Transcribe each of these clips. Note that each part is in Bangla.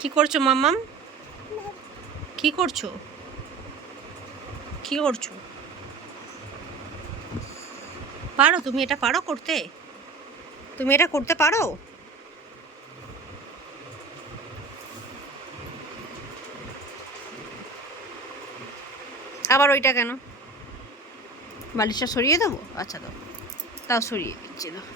কি করছো মাম্মাম? কি করছো? কি করছো? পারো তুমি এটা? পারো করতে? তুমি এটা করতে পারো? আবার ওইটা কেন? বালিশটা সরিয়ে দেবো? আচ্ছা দাও, তাও সরিয়ে দিচ্ছি। দাও।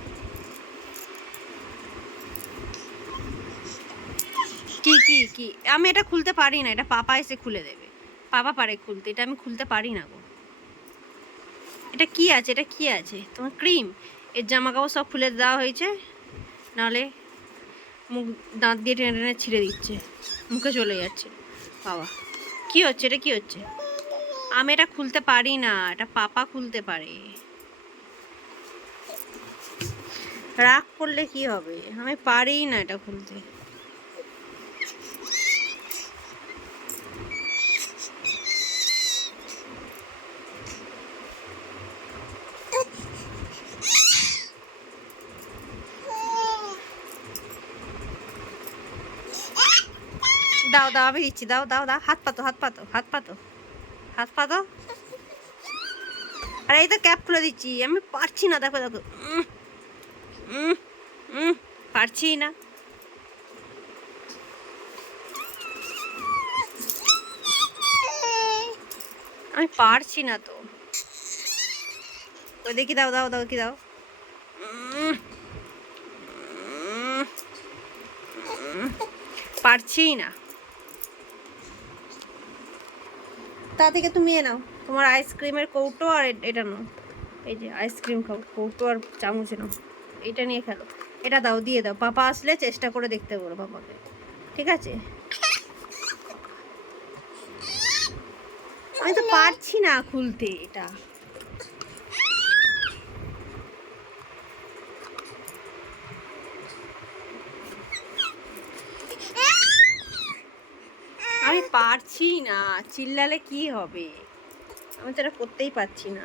কি কি কি? আমি এটা খুলতে পারি না, এটা পাপা এসে খুলে দেবে। পাপা পারে খুলতে, এটা আমি খুলতে পারি না গো। এটা কি আছে? এটা কি আছে? তোমার ক্রিম? এর জামা কাপড় সব খুলে দেওয়া হয়েছে, নাহলে মুখ দাঁত দিয়ে টেনে টেনে ছিঁড়ে দিচ্ছে, মুখে চলে যাচ্ছে। বাবা, কি হচ্ছে? এটা কি হচ্ছে? আমি এটা খুলতে পারি না, এটা পাপা খুলতে পারে। রাগ করলে কি হবে? আমি পারি না এটা খুলতে। দাও দাও, আমি দিচ্ছি। দাও দাও দাও, হাত পাতো, হাত পাতো, হাত পাতো, হাত পাতো। আর এই তো ক্যাপ খুলে দিচ্ছি। আমি পারছি না, দেখো দেখো। উম, উম, পারছি না। আমি পারছি না তো। ওই দেখি, দাও দাও দাও, কি দাও। উম, উম, উম, পারছি না। তা থেকে তুমি এ নাও, তোমার আইসক্রিমের কৌটো আর এটা নাও। এই যে আইসক্রিম খাও, কৌটো আর চামচ নাও, এটা নিয়ে খেলো। এটা দাও, দিয়ে দাও। পাপা আসলে চেষ্টা করে দেখতে বলো পাপাকে, ঠিক আছে? আমি তো পারছি না খুলতে এটা। আমি পারছি না, চিল্লালে কি হবে? আমি তো এটা করতেই পারছি না।